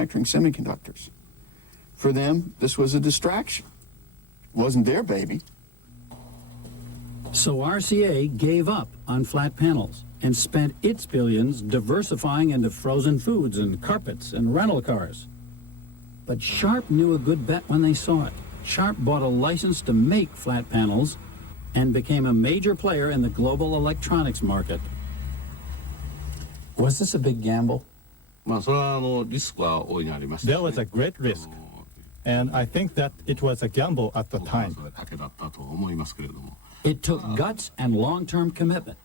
manufacturing semiconductors. For them, this was a distraction. It wasn't their baby. So RCA gave up on flat panels and spent its billions diversifying into frozen foods and carpets and rental cars. But Sharp knew a good bet when they saw it. Sharp bought a license to make flat panels and became a major player in the global electronics market. Was this a big gamble? There was a great risk, and I think that it was a gamble at the time. It took guts and long-term commitment.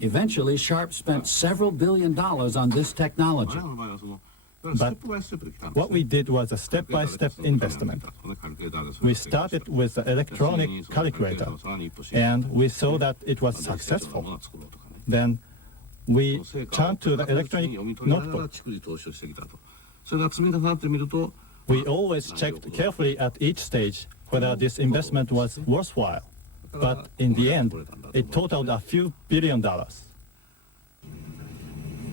Eventually, Sharp spent several $1 billion on this technology. But what we did was a step-by-step investment. We started with the electronic calculator, and we saw that it was successful. Then we turned to the electronic notebook. We always checked carefully at each stage whether this investment was worthwhile. But in the end, it totaled a few $1 billion.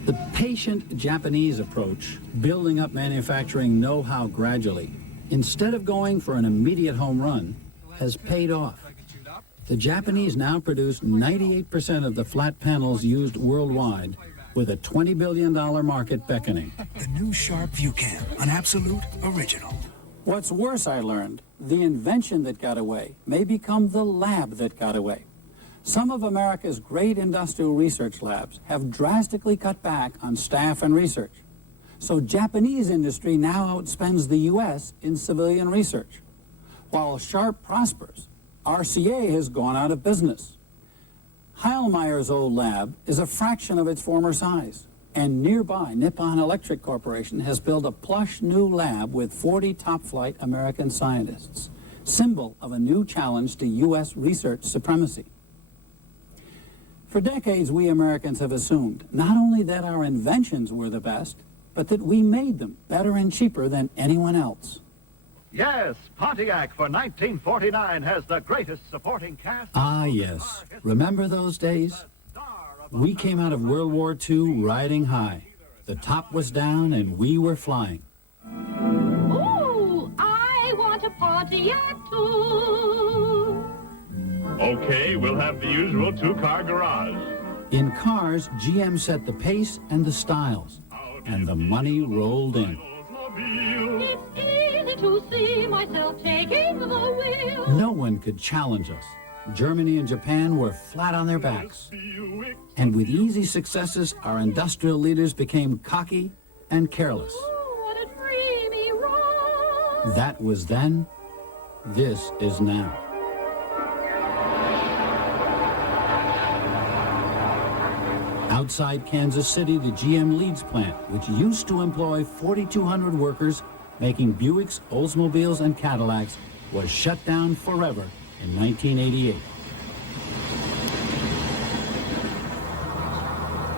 The patient Japanese approach, building up manufacturing know-how gradually, instead of going for an immediate home run, has paid off. The Japanese now produce 98% of the flat panels used worldwide, with a $20 billion market beckoning. The new Sharp ViewCam, an absolute original. What's worse, I learned, the invention that got away may become the lab that got away. Some of America's great industrial research labs have drastically cut back on staff and research. So Japanese industry now outspends the U.S. in civilian research. While Sharp prospers, RCA has gone out of business. Heilmeyer's old lab is a fraction of its former size, and nearby Nippon Electric Corporation has built a plush new lab with 40 top-flight American scientists, symbol of a new challenge to U.S. research supremacy. For decades, we Americans have assumed not only that our inventions were the best, but that we made them better and cheaper than anyone else. Yes, Pontiac for 1949 has the greatest supporting cast. Ah, yes. Remember those days? We came out of World War II riding high. The top was down and we were flying. Ooh, I want a Pontiac too. Okay, we'll have the usual two-car garage. In cars, GM set the pace and the styles, and the money rolled in. It's easy to see myself taking the wheel. No one could challenge us. Germany and Japan were flat on their backs. And with easy successes, our industrial leaders became cocky and careless. Ooh, what a dreamy ride. That was then. This is now. Outside Kansas City, the GM Leeds plant, which used to employ 4,200 workers making Buicks, Oldsmobiles, and Cadillacs, was shut down forever in 1988.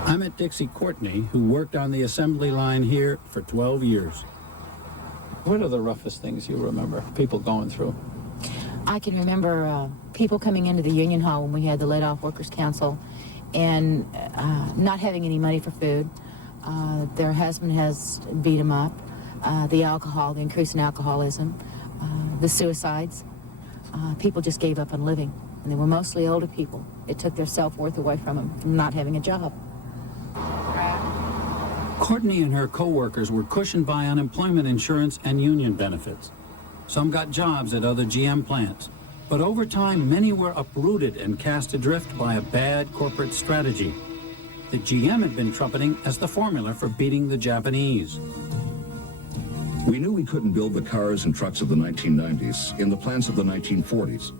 I met Dixie Courtney, who worked on the assembly line here for 12 years. What are the roughest things you remember people going through? I can remember people coming into the union hall when we had the laid-off workers' council and not having any money for food. Their husband has beat them up. The alcohol, the increase in alcoholism, the suicides. People just gave up on living, and they were mostly older people. It took their self-worth away from them from not having a job. Courtney and her co-workers were cushioned by unemployment insurance and union benefits. Some got jobs at other GM plants. But over time, many were uprooted and cast adrift by a bad corporate strategy that GM had been trumpeting as the formula for beating the Japanese. We knew we couldn't build the cars and trucks of the 1990s in the plants of the 1940s.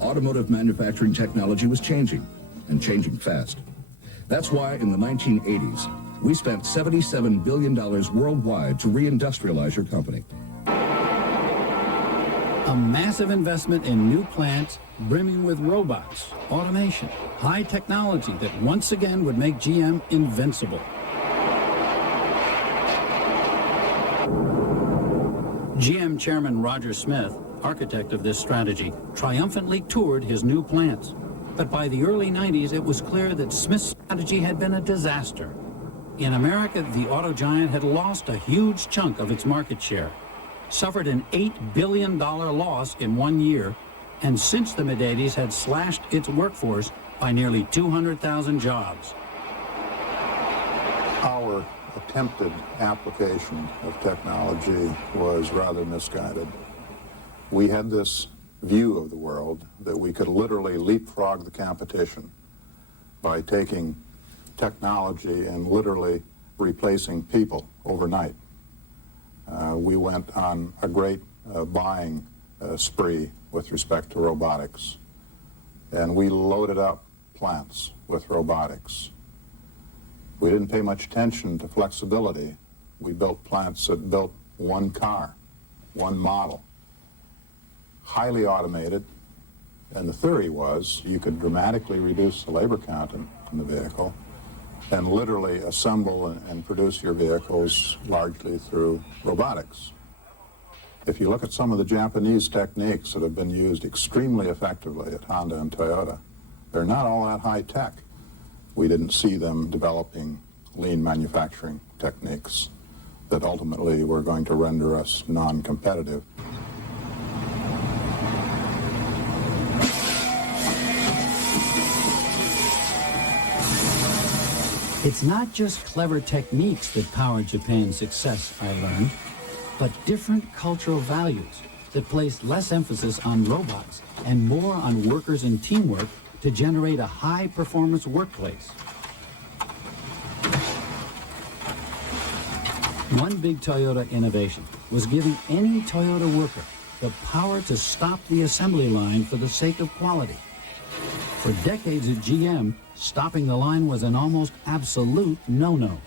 Automotive manufacturing technology was changing, and changing fast. That's why in the 1980s, we spent $77 billion worldwide to reindustrialize your company. A massive investment in new plants brimming with robots, automation, high technology that once again would make GM invincible. GM Chairman Roger Smith, architect of this strategy, triumphantly toured his new plants. But by the early 90s, it was clear that Smith's strategy had been a disaster. In America, the auto giant had lost a huge chunk of its market share, suffered an $8 billion loss in 1 year, and since the mid-'80s had slashed its workforce by nearly 200,000 jobs. Our attempted application of technology was rather misguided. We had this view of the world that we could literally leapfrog the competition by taking technology and literally replacing people overnight. We went on a great buying spree with respect to robotics, and we loaded up plants with robotics. We didn't pay much attention to flexibility. We built plants that built one car, one model, highly automated, and the theory was you could dramatically reduce the labor count in the vehicle and literally assemble and produce your vehicles largely through robotics. If you look at some of the Japanese techniques that have been used extremely effectively at Honda and Toyota, they're not all that high tech. We didn't see them developing lean manufacturing techniques that ultimately were going to render us non-competitive. It's not just clever techniques that powered Japan's success, I learned, but different cultural values that placed less emphasis on robots and more on workers and teamwork to generate a high-performance workplace. One big Toyota innovation was giving any Toyota worker the power to stop the assembly line for the sake of quality. For decades at GM, stopping the line was an almost absolute no-no.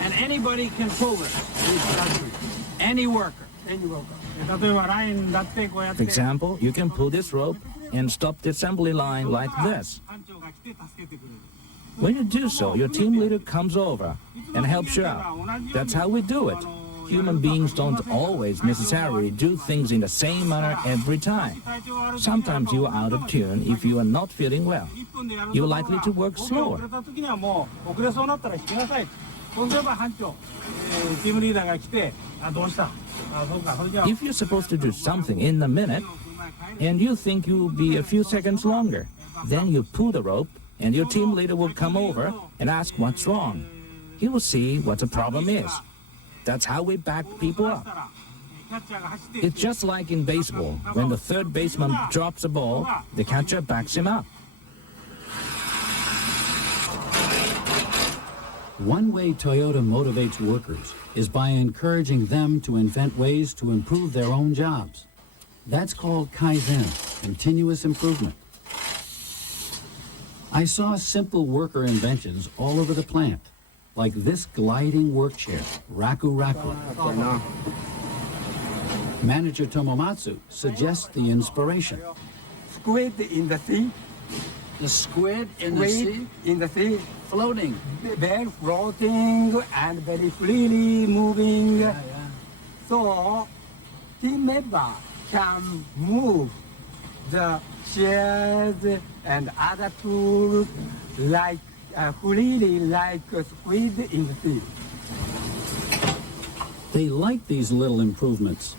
And anybody can pull it. Any worker. For example, you can pull this rope and stop the assembly line like this. When you do so, your team leader comes over and helps you out. That's how we do it. Human beings don't always necessarily do things in the same manner every time. Sometimes you are out of tune if you are not feeling well. You're likely to work slower. If you're supposed to do something in a minute, and you think you'll be a few seconds longer, then you pull the rope, and your team leader will come over and ask what's wrong. He will see what the problem is. That's how we back people up. It's just like in baseball. When the third baseman drops a ball, the catcher backs him up. One way Toyota motivates workers is by encouraging them to invent ways to improve their own jobs. That's called Kaizen, continuous improvement. I saw simple worker inventions all over the plant, like this gliding work chair, Raku Raku. Manager Tomomatsu suggests the inspiration. Squid in the sea. The squid in the sea? In the sea. Floating. Very floating and very freely moving. So, team member can move the chairs and other tools like freely like a squid in the sea. They liked these little improvements,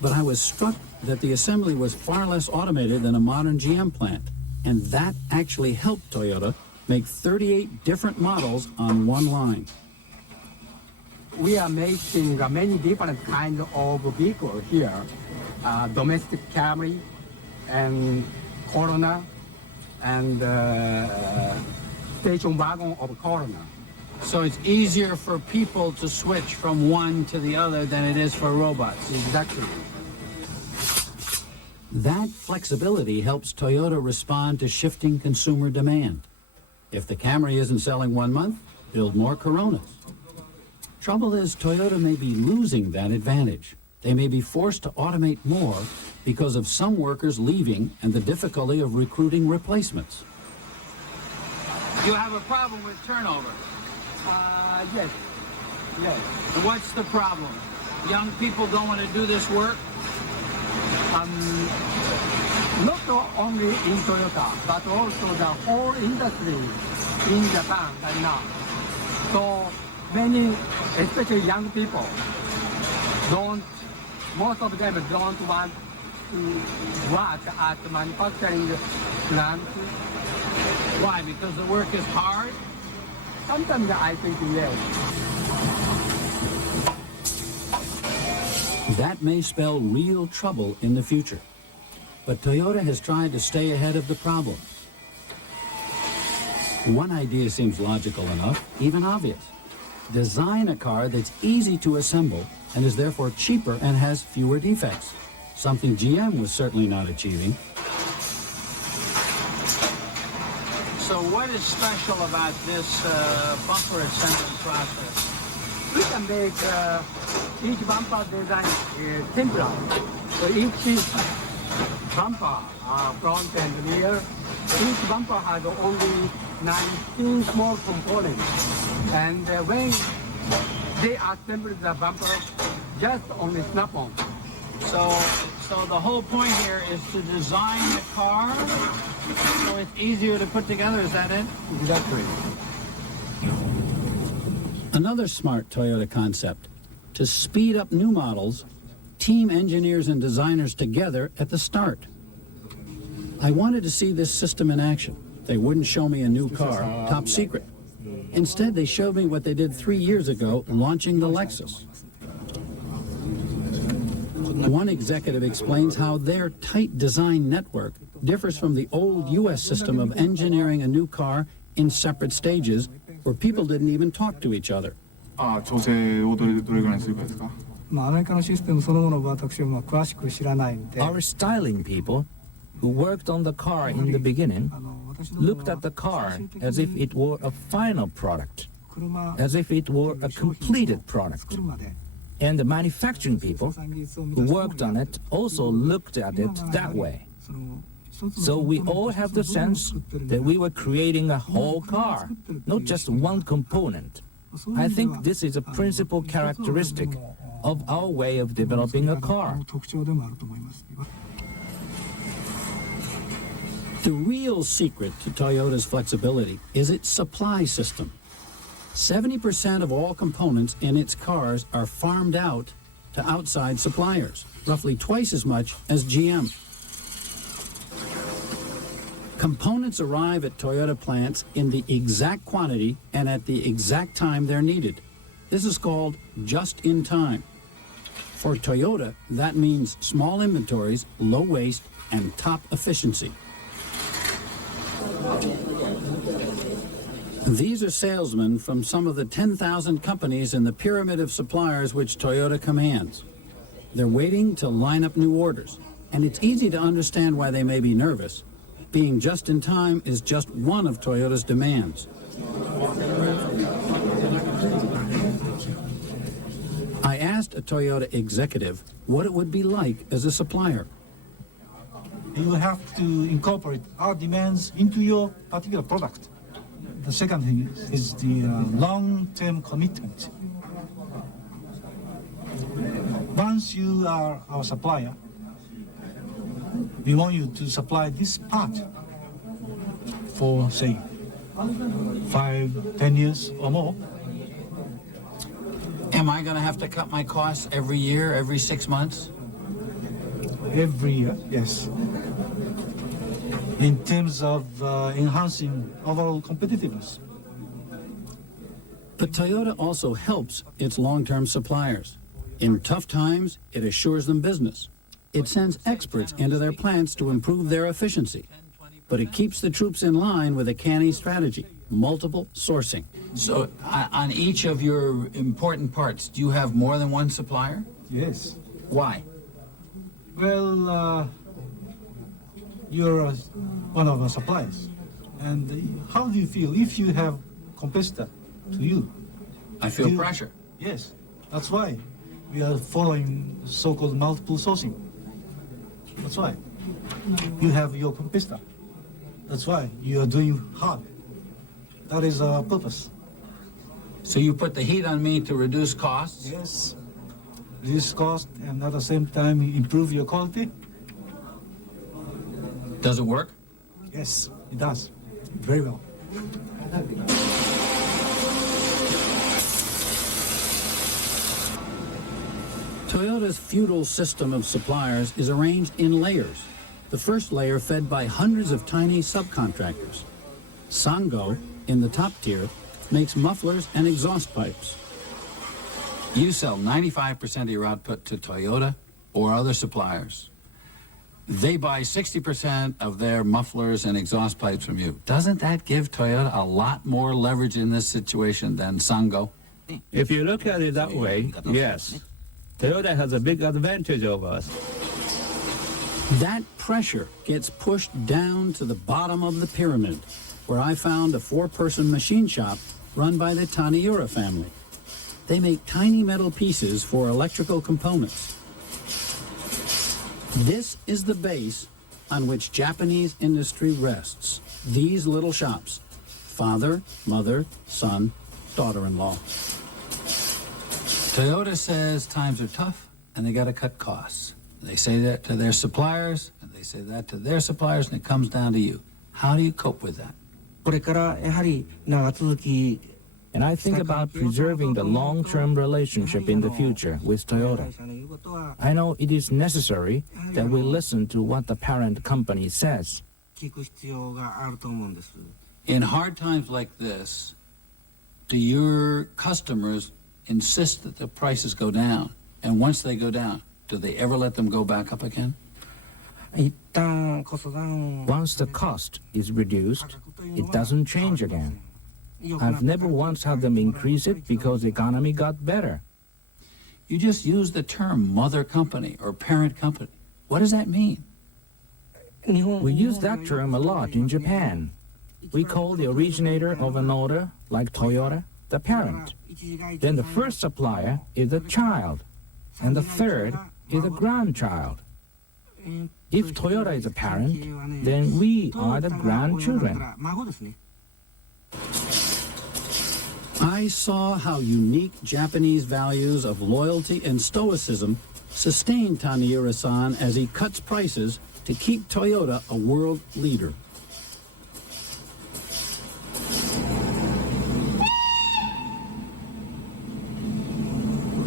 but I was struck that the assembly was far less automated than a modern GM plant, and that actually helped Toyota make 38 different models on one line. We are making many different kinds of vehicles here. Domestic Camry and Corona and station wagon of Corona. So it's easier for people to switch from one to the other than it is for robots. Exactly. That flexibility helps Toyota respond to shifting consumer demand. If the Camry isn't selling 1 month, build more Coronas. Trouble is, Toyota may be losing that advantage. They may be forced to automate more because of some workers leaving and the difficulty of recruiting replacements. You have a problem with turnover? Yes. Yes. What's the problem? Young people don't want to do this work? not only in Toyota, but also the whole industry in Japan right now. So many, especially young people, most of them don't want to work at manufacturing plants. Why? Because the work is hard? Sometimes I think yes. That may spell real trouble in the future. But Toyota has tried to stay ahead of the problem. One idea seems logical enough, even obvious. Design a car that's easy to assemble and is therefore cheaper and has fewer defects, something GM was certainly not achieving. So what is special about this bumper assembly process? We can make each bumper design simpler. So each bumper, front and rear, each bumper has only 19 small components. And when they assemble the bumper, just only snap on. So the whole point here is to design the car so it's easier to put together, is that it? Exactly. Another smart Toyota concept, to speed up new models, team engineers and designers together at the start. I wanted to see this system in action. They wouldn't show me a new car, top secret. Instead, they showed me what they did 3 years ago, launching the Lexus. One executive explains how their tight design network differs from the old U.S. system of engineering a new car in separate stages where people didn't even talk to each other. 調整をどれぐらいにすればいいですか？アメリカのシステムそのものは私は詳しく知らないんで。 Our styling people, who worked on the car in the beginning, looked at the car as if it were a final product, as if it were a completed product. And the manufacturing people who worked on it also looked at it that way. So we all have the sense that we were creating a whole car, not just one component. I think this is a principal characteristic of our way of developing a car. The real secret to Toyota's flexibility is its supply system. 70% of all components in its cars are farmed out to outside suppliers, roughly twice as much as GM. Components arrive at Toyota plants in the exact quantity and at the exact time they're needed. This is called just-in-time. For Toyota, that means small inventories, low waste, and top efficiency. These are salesmen from some of the 10,000 companies in the pyramid of suppliers which Toyota commands. They're waiting to line up new orders, and it's easy to understand why they may be nervous. Being just in time is just one of Toyota's demands. I asked a Toyota executive what it would be like as a supplier. You have to incorporate our demands into your particular product. The second thing is the long-term commitment. Once you are our supplier, we want you to supply this part for, say, 5-10 years or more. Am I going to have to cut my costs every year, every 6 months? Every year, yes. In terms of enhancing overall competitiveness. But Toyota also helps its long-term suppliers. In tough times, it assures them business. It sends experts into their plants to improve their efficiency. But it keeps the troops in line with a canny strategy, multiple sourcing. So on each of your important parts, do you have more than one supplier? Yes. Why? Well, you're one of our suppliers. And how do you feel if you have competitor to you? I feel pressure. Yes, that's why we are following so-called multiple sourcing. That's why you have your competitor. That's why you are doing hard. That is our purpose. So you put the heat on me to reduce costs? Yes, reduce cost and at the same time improve your quality. Does it work? Yes, it does. Very well. Toyota's feudal system of suppliers is arranged in layers. The first layer fed by hundreds of tiny subcontractors. Sango, in the top tier, makes mufflers and exhaust pipes. You sell 95% of your output to Toyota or other suppliers. They buy 60% of their mufflers and exhaust pipes from you. Doesn't that give Toyota a lot more leverage in this situation than Sango? If you look at it that way, yes. Toyota has a big advantage over us. That pressure gets pushed down to the bottom of the pyramid, where I found a 4-person machine shop run by the Taniyura family. They make tiny metal pieces for electrical components. This is the base on which Japanese industry rests. These little shops. Father, mother, son, daughter-in-law. Toyota says times are tough and they got to cut costs. They say that to their suppliers, and they say that to their suppliers, and it comes down to you. How do you cope with that? And I think about preserving the long-term relationship in the future with Toyota. I know it is necessary that we listen to what the parent company says. In hard times like this, do your customers insist that the prices go down? And once they go down, do they ever let them go back up again? Once the cost is reduced, it doesn't change again. I've never once had them increase it because the economy got better. You just use the term mother company or parent company. What does that mean? We use that term a lot in Japan. We call the originator of an order, like Toyota, the parent. Then the first supplier is the child, and the third is the grandchild. If Toyota is a parent, then we are the grandchildren. I saw how unique Japanese values of loyalty and stoicism sustain Taniyura-san as he cuts prices to keep Toyota a world leader.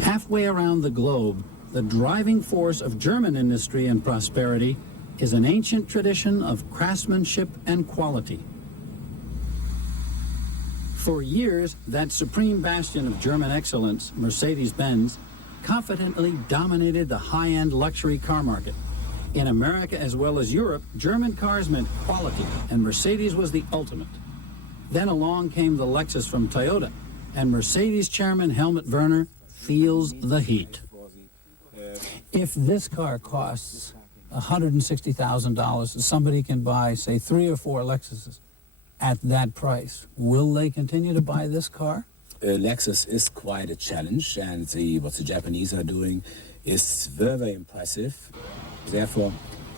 Halfway around the globe, the driving force of German industry and prosperity is an ancient tradition of craftsmanship and quality. For years, that supreme bastion of German excellence, Mercedes-Benz, confidently dominated the high-end luxury car market. In America as well as Europe, German cars meant quality, and Mercedes was the ultimate. Then along came the Lexus from Toyota, and Mercedes chairman Helmut Werner feels the heat. If this car costs $160,000, somebody can buy, say, 3 or 4 Lexuses at that price. Will they continue to buy this car? Lexus is quite a challenge, and what the Japanese are doing is very, very impressive. Therefore,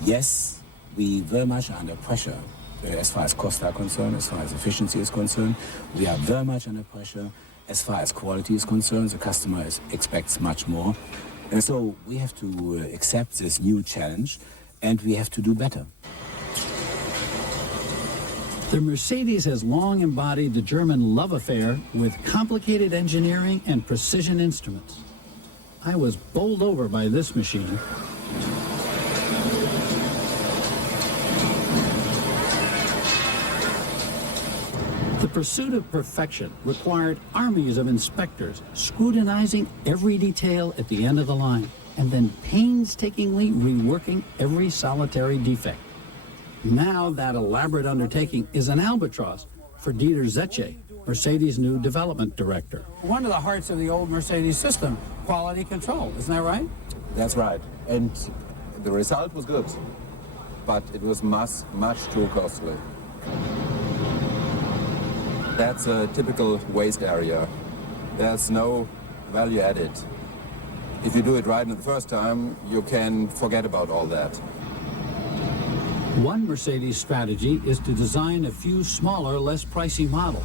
yes, we very much are under pressure as far as costs are concerned, as far as efficiency is concerned. We are very much under pressure as far as quality is concerned. The customer expects much more. And so we have to accept this new challenge, and we have to do better. The Mercedes has long embodied the German love affair with complicated engineering and precision instruments. I was bowled over by this machine. The pursuit of perfection required armies of inspectors scrutinizing every detail at the end of the line and then painstakingly reworking every solitary defect. Now that elaborate undertaking is an albatross for Dieter Zetsche, Mercedes' new development director. One of the hearts of the old Mercedes system, quality control, isn't that right? That's right. And the result was good, but it was much too costly. That's a typical waste area. There's no value added. If you do it right in the first time, you can forget about all that. One Mercedes strategy is to design a few smaller, less pricey models.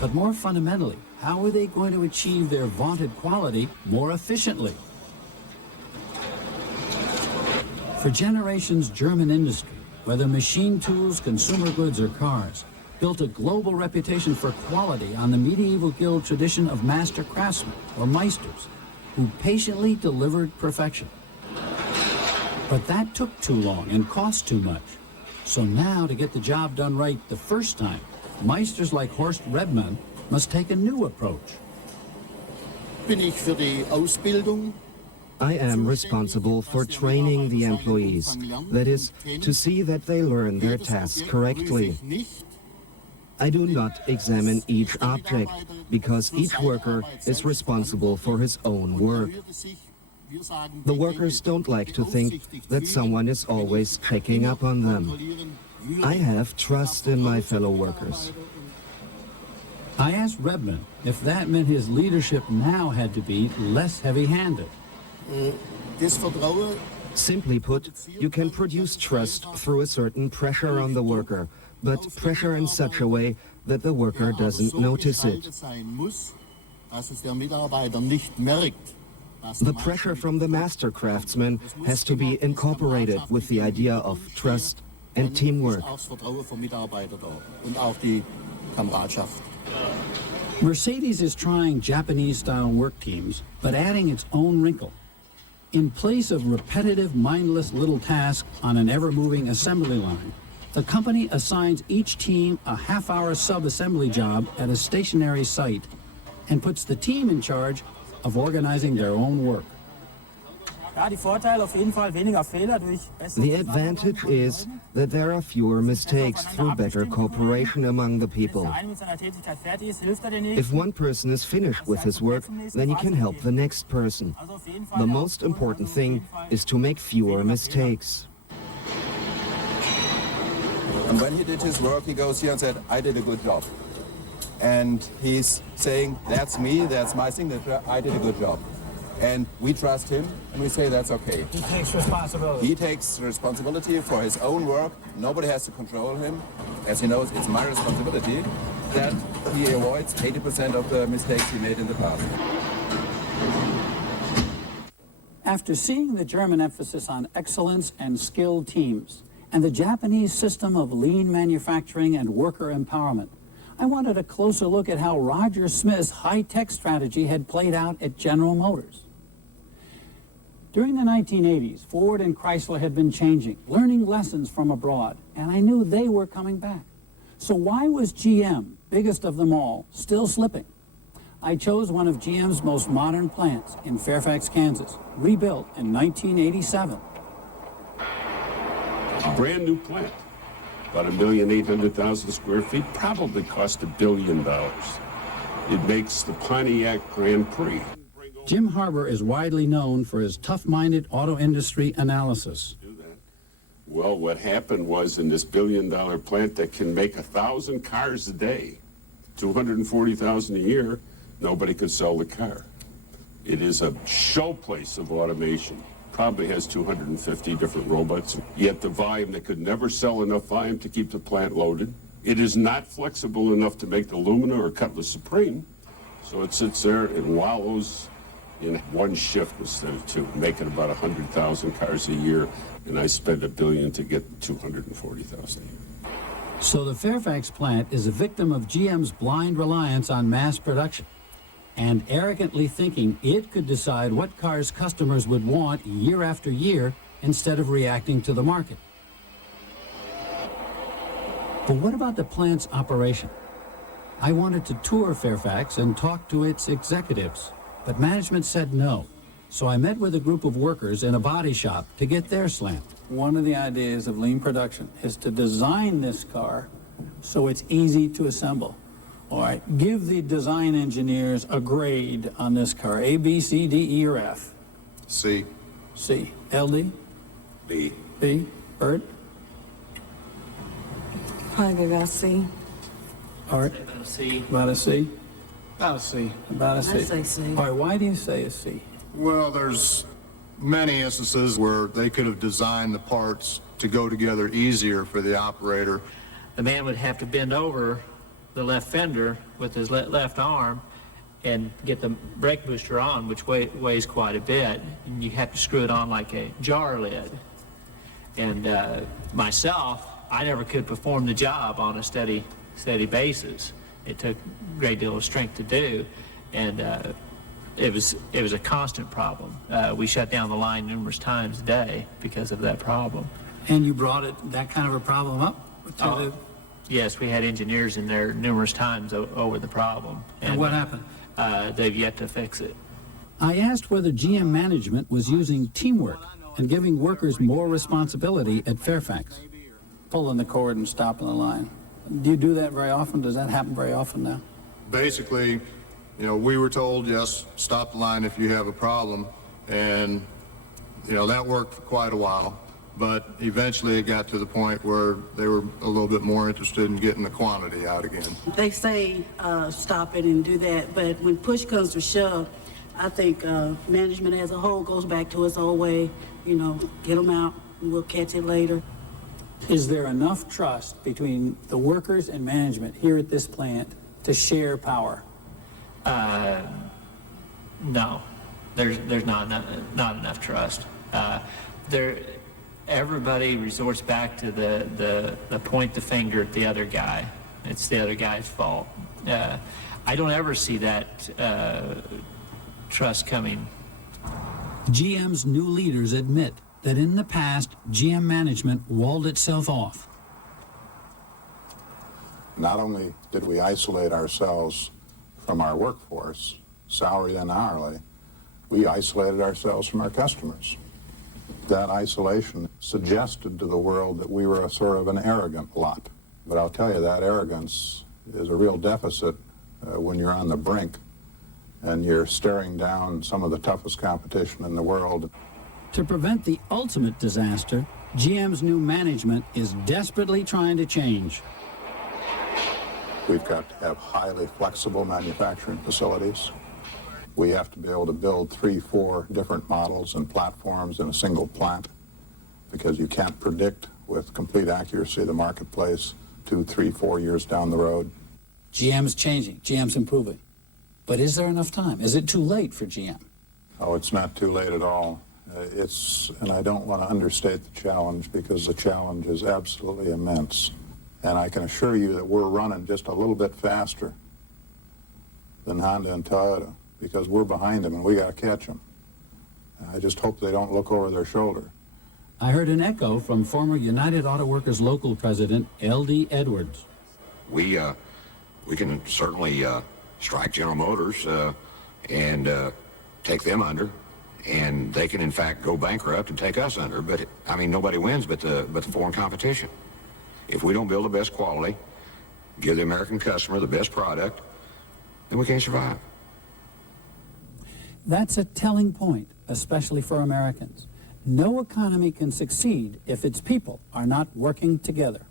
But more fundamentally, how are they going to achieve their vaunted quality more efficiently? For generations, German industry, whether machine tools, consumer goods, or cars, built a global reputation for quality on the medieval guild tradition of master craftsmen, or meisters, who patiently delivered perfection. But that took too long and cost too much. So now, to get the job done right the first time, meisters like Horst Rebmann must take a new approach. I am responsible for training the employees, that is, to see that they learn their tasks correctly. I do not examine each object, because each worker is responsible for his own work. The workers don't like to think that someone is always checking up on them. I have trust in my fellow workers. I asked Rebmann if that meant his leadership now had to be less heavy-handed. Simply put, you can produce trust through a certain pressure on the worker, but pressure in such a way that the worker doesn't notice it. The pressure from the master craftsman has to be incorporated with the idea of trust and teamwork. Mercedes is trying Japanese-style work teams, but adding its own wrinkle. In place of repetitive, mindless little tasks on an ever-moving assembly line, the company assigns each team a half-hour sub-assembly job at a stationary site and puts the team in charge of organizing their own work. The advantage is that there are fewer mistakes through better cooperation among the people. If one person is finished with his work, then he can help the next person. The most important thing is to make fewer mistakes. And when he did his work, he goes here and said, I did a good job. And he's saying, that's me, that's my signature, I did a good job. And we trust him, and we say that's okay. He takes responsibility. He takes responsibility for his own work. Nobody has to control him. As he knows, it's my responsibility that he avoids 80% of the mistakes he made in the past. After seeing the German emphasis on excellence and skilled teams, and the Japanese system of lean manufacturing and worker empowerment, I wanted a closer look at how Roger Smith's high-tech strategy had played out at General Motors. During the 1980s, Ford and Chrysler had been changing, learning lessons from abroad, and I knew they were coming back. So why was GM, biggest of them all, still slipping? I chose one of GM's most modern plants in Fairfax, Kansas, rebuilt in 1987. A brand new plant, about 1,800,000 square feet, probably cost $1 billion. It makes the Pontiac Grand Prix. Jim Harbour is widely known for his tough-minded auto industry analysis. Well, what happened was in this billion-dollar plant that can make 1,000 cars a day, 240,000 a year, nobody could sell the car. It is a showplace of automation. Probably has 250 different robots, yet the volume, they could never sell enough volume to keep the plant loaded. It is not flexible enough to make the Lumina or Cutlass Supreme, so it sits there and wallows in one shift instead of two, making about 100,000 cars a year, and I spend $1 billion to get 240,000 a year. So the Fairfax plant is a victim of GM's blind reliance on mass production and arrogantly thinking it could decide what cars customers would want year after year instead of reacting to the market. But what about the plant's operation? I wanted to tour Fairfax and talk to its executives, but management said no. So I met with a group of workers in a body shop to get their slant. One of the ideas of lean production is to design this car so it's easy to assemble. All right, give the design engineers a grade on this car, A, B, C, D, E, or F. C. C. LD? B. B. Bert? I give it a C. Art? About a C. About a C? About a C. About a C. I say C. All right, why do you say a C? Well, there's many instances where they could have designed the parts to go together easier for the operator. The man would have to bend over the left fender with his left arm and get the brake booster on, which weighs quite a bit, and you have to screw it on like a jar lid. And myself, I never could perform the job on a steady basis. It took a great deal of strength to do, and it was a constant problem. We shut down the line numerous times a day because of that problem. And you brought that kind of a problem up to the... Yes, we had engineers in there numerous times over the problem. And what happened? They've yet to fix it. I asked whether GM management was using teamwork and giving workers more responsibility at Fairfax. Pulling the cord and stopping the line. Do you do that very often? Does that happen very often now? Basically, we were told, yes, stop the line if you have a problem, and, that worked for quite a while. But eventually it got to the point where they were a little bit more interested in getting the quantity out again. They say stop it and do that, but when push comes to shove, I think management as a whole goes back to its old way, get them out and we'll catch it later. Is there enough trust between the workers and management here at this plant to share power? No, there's not enough trust. Everybody resorts back to the point the finger at the other guy. It's the other guy's fault. I don't ever see that trust coming. GM's new leaders admit that in the past, GM management walled itself off. Not only did we isolate ourselves from our workforce, salaried and hourly, we isolated ourselves from our customers. That isolation suggested to the world that we were a sort of an arrogant lot. But I'll tell you, that arrogance is a real deficit when you're on the brink and you're staring down some of the toughest competition in the world. To prevent the ultimate disaster, GM's new management is desperately trying to change. We've got to have highly flexible manufacturing facilities. We have to be able to build 3, 4 different models and platforms in a single plant because you can't predict with complete accuracy the marketplace 2, 3, 4 years down the road. GM's changing, GM's improving. But is there enough time? Is it too late for GM? Oh, it's not too late at all. And I don't want to understate the challenge because the challenge is absolutely immense. And I can assure you that we're running just a little bit faster than Honda and Toyota, because we're behind them and we got to catch them. I just hope they don't look over their shoulder. I heard an echo from former United Auto Workers local president L.D. Edwards. We can certainly strike General Motors and take them under, and they can in fact go bankrupt and take us under. But nobody wins but the foreign competition. If we don't build the best quality, give the American customer the best product, then we can't survive. That's a telling point, especially for Americans. No economy can succeed if its people are not working together.